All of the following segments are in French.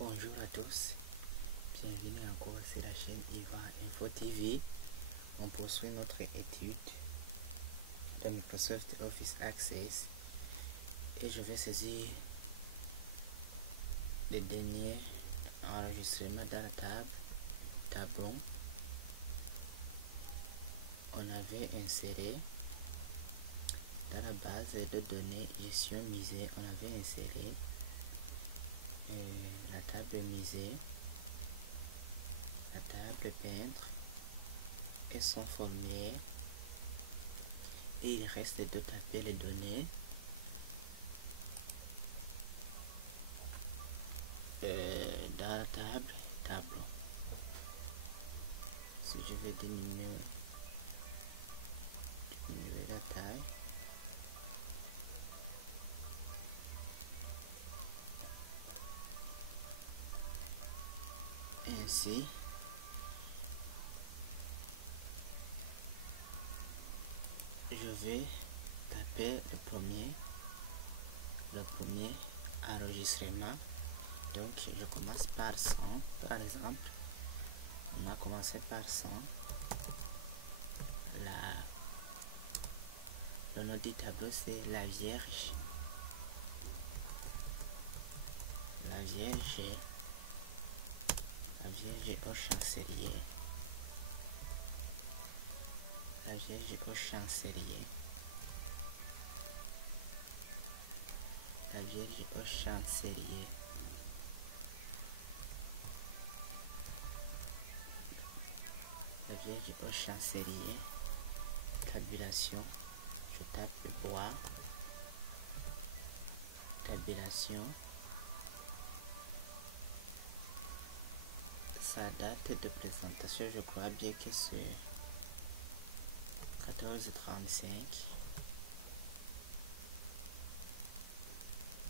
Bonjour à tous, bienvenue encore sur la chaîne Iva Info TV. On poursuit notre étude de Microsoft Office Access et je vais saisir le dernier enregistrement dans la tableau. On avait inséré dans la base de données gestion misée, on avait inséré la table misée, la table peintre et son formulaire, et il reste de taper les données dans la tableau. Si je vais diminuer la taille, ainsi je vais taper le premier enregistrement. Donc je commence par 100 par exemple. On a commencé par 100. Le nom du tableau c'est la Vierge. La Vierge au chancelier. La Vierge au chancelier. La Vierge au chancelier. La Vierge au chancelier. Tabulation. Je tape bois. Tabulation. Sa date de présentation, je crois bien que c'est 14h35.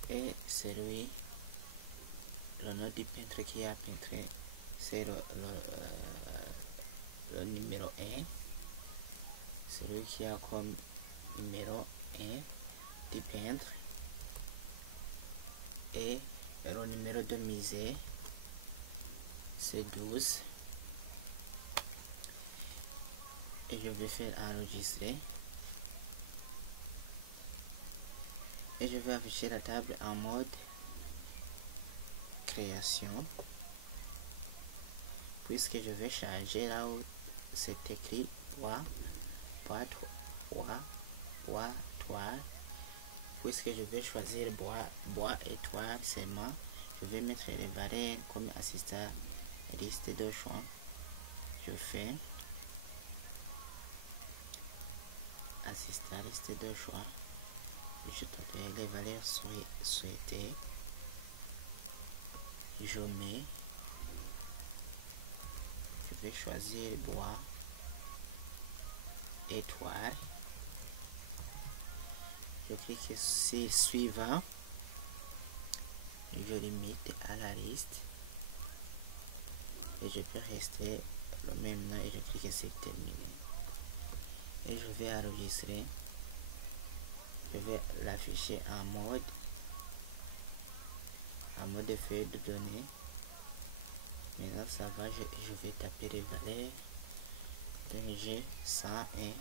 Et celui, le nom du peintre qui a peintré, c'est le numéro 1. Celui qui a comme numéro 1 du peintre. Et le numéro de misée, c'est 12. Et je vais faire enregistrer. Et je vais afficher la table en mode création, puisque je vais changer là où c'est écrit bois, toile. Puisque je vais choisir bois et toile seulement, je vais mettre les valeurs comme assistant liste de choix. Je fais assistant liste de choix. Je tape les valeurs souhaitées. Je vais choisir bois et toile. Je clique sur suivant. Je limite à la liste. Et je peux rester le même nom et je clique sur terminer. Et je vais enregistrer. Je vais l'afficher en mode feuille de données. Maintenant ça va, je vais taper les valeurs. Donc j'ai 101.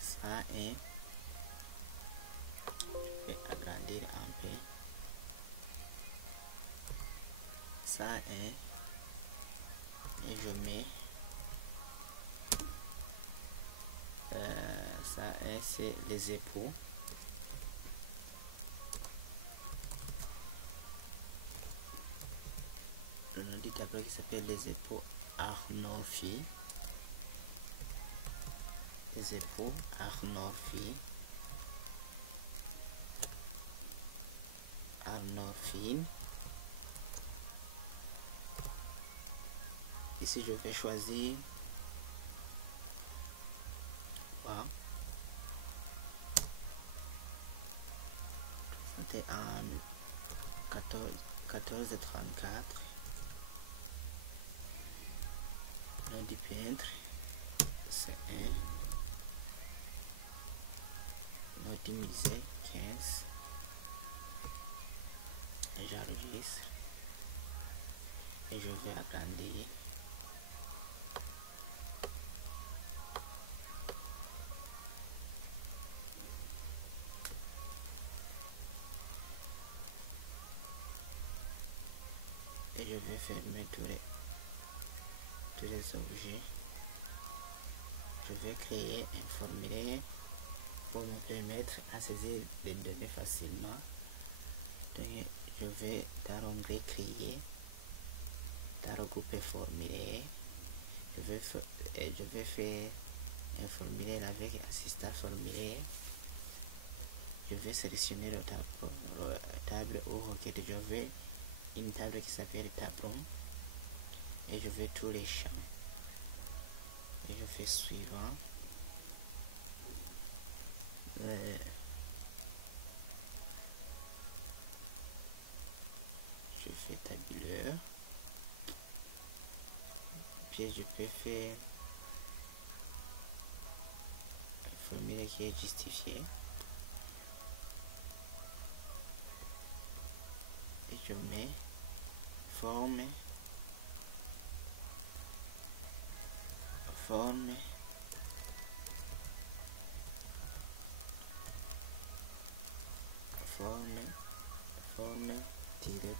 Je vais agrandir un peu. 101. Et je mets 101, c'est les époux. Le nom du tableau qui s'appelle les époux Arnolfi. Les époux Arnolfi. Ici je vais choisir bois. C'était en 14h34. Nom du peintre c'est 1. Nom du musée 15. j'enregistre et je vais agrandir. Et je vais fermer tous les objets. Je vais créer un formulaire pour me permettre à saisir les données facilement. Donc je vais dans l'onglet créer, dans regrouper formulaire. Je vais faire un formulaire avec assistant formulaire. Je vais sélectionner le table ou requête. Je vais une table qui s'appelle tableau et je vais tous les champs et je fais suivant. Je fais tabuleur, puis je peux faire un formulaire qui est justifié et je mets forme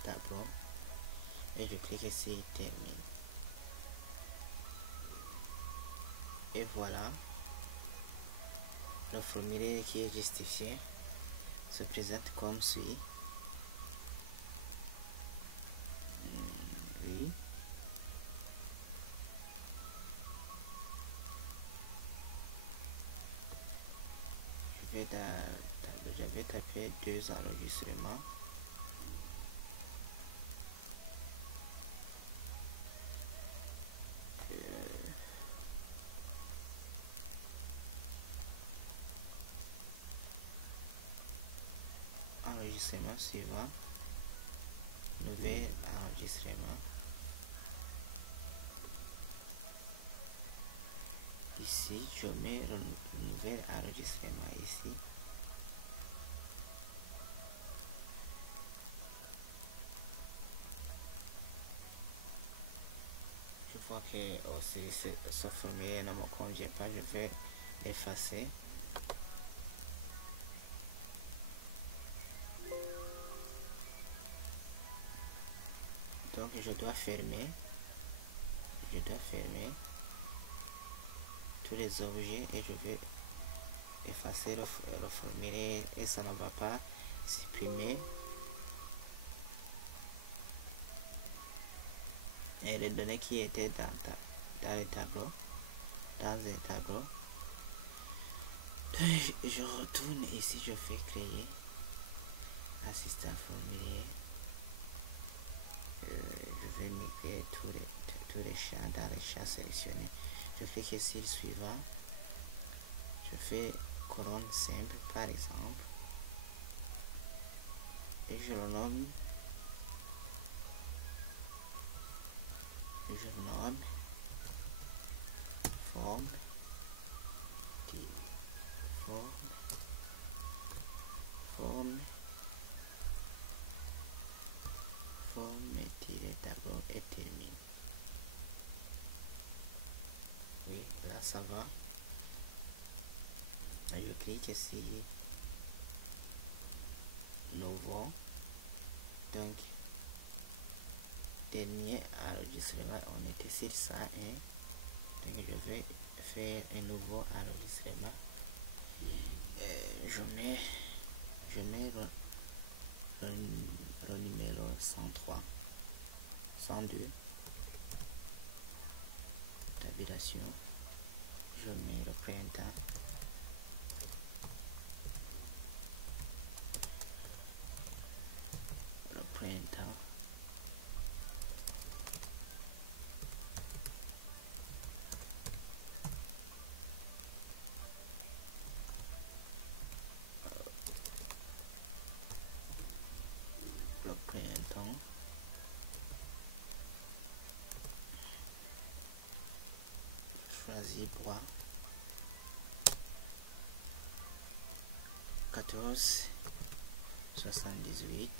tableau et je clique ici termine. Et voilà, le formulaire qui est justifié se présente comme suit. Oui. J'avais tapé 2 enregistrements. Enregistrement suivant, nouvel enregistrement. Ici je mets le nouvel enregistrement ici. Je vois que aussi ce formulaire ne me convient pas, je vais l'effacer. Donc je dois fermer tous les objets et je vais effacer le formulaire et ça ne va pas supprimer et les données qui étaient dans un tableau. Je retourne ici, je fais créer assistant formulaire. Je vais migrer tous les champs dans les champs sélectionnés. Je clique ici le suivant. Je fais colonne simple par exemple et je le nomme forme tableau et termine. Oui, là ça va. Je clique ici nouveau. Donc dernier enregistrement, on était sur 101. Donc je vais faire un nouveau enregistrement. Je mets le numéro 103, 102, tabulation. Je mets le printemps. Choisis bois 14 78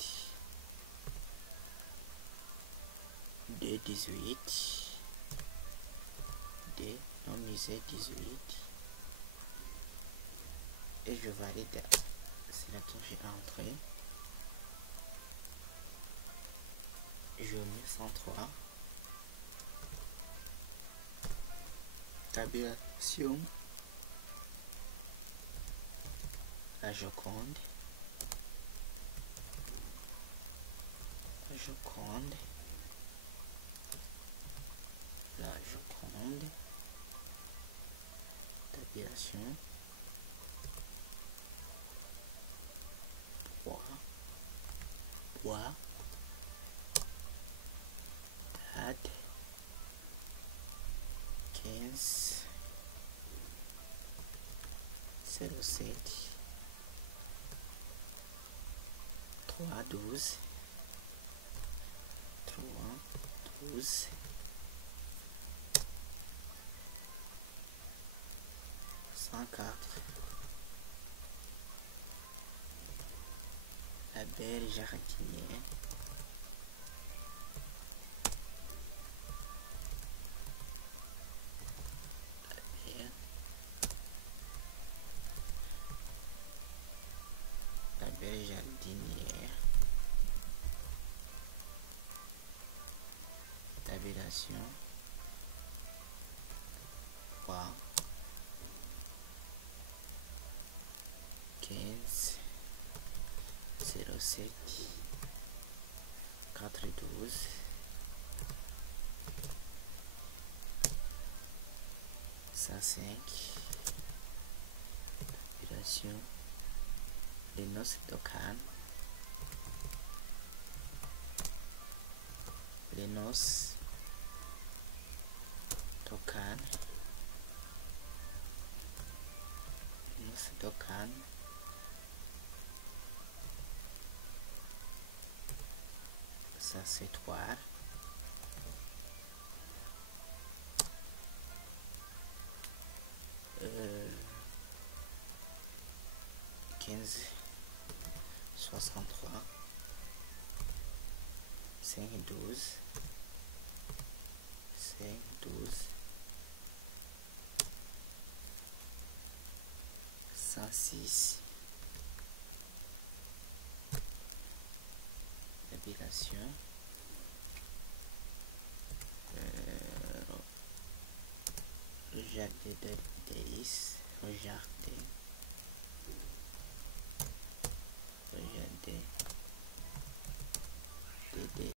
D18, D non musée 18, et je valide. C'est la touche entrée. Je mets 103. Tabulation. La Joconde. La Joconde. La Joconde. Tabulation. Bois. Date 15 07 3 12 3 12 104 La Belle Jardinière. La Belle Jardinière. Tabulation. 3 15 07 4 12 105 Tabulation. Les noces d'Ocan. Les noces d'Ocan. Noces d'Ocan. Ça c'est 3. 15 63 5 12 5 12 106 Tabulation. Regardez de 10. Regardez. Regardez.